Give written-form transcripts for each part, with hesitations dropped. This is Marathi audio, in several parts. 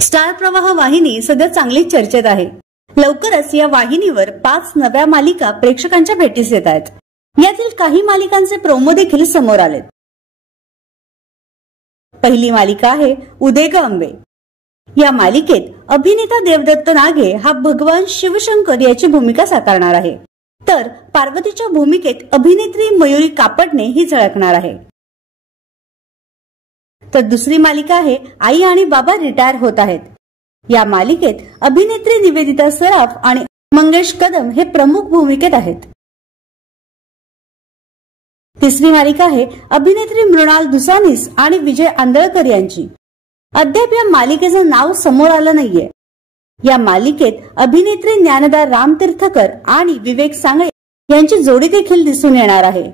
स्टार प्रवाह वाहिनी सध्या चांगलीच चर्चेत आहे। लवकरच या वाहिनीवर 5 नव्या मालिका प्रेक्षकांच्या भेटीस येत आहेत। यातील काही मालिकांचे प्रोमो देखील समोर आलेत। पहिली मालिका आहे उदे ग अंबे। या मालिकेत अभिनेता देवदत्त नागे हा भगवान शिवशंकर याची भूमिका साकारणार आहे, तर पार्वतीच्या भूमिकेत अभिनेत्री मयुरी कापडणे ही झळकणार आहे। तर दुसरी मालिका आहे आई आणि बाबा रिटायर होत आहेत। या मालिकेत अभिनेत्री निवेदिता सराफ आणि मंगेश कदम हे प्रमुख भूमिकेत आहेत। तिसरी मालिका आहे अभिनेत्री मृणाल दुसानीस आणि विजय आंदळकर यांची। अद्याप या मालिकेचं नाव समोर आलं नाहीये। या मालिकेत अभिनेत्री ज्ञानदा रामतीर्थकर आणि विवेक सांगळे यांची जोडी देखील दिसून येणार आहे।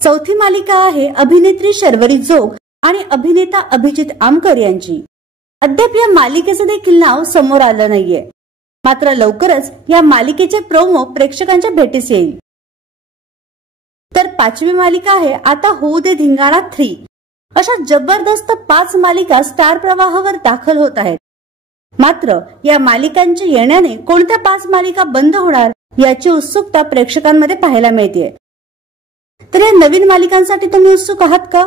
चौथी मालिका आहे अभिनेत्री शर्वरी जोग आणि अभिनेता अभिजित आमकर यांची। अद्याप या मालिकेचं देखील नाव समोर आलं नाहीये, मात्र लवकरच या मालिकेचे प्रोमो प्रेक्षकांच्या भेटीस येईल। तर पाचवी मालिका आहे आता होऊ दे धिंगाणा 3। अशा जबरदस्त 5 मालिका स्टार प्रवाहावर दाखल होत आहेत। मात्र या मालिकांच्या येण्याने कोणत्या 5 मालिका बंद होणार याची उत्सुकता प्रेक्षकांमध्ये पाहायला मिळते। तर या नवीन मालिकांसाठी तुम्ही उत्सुक आहात का?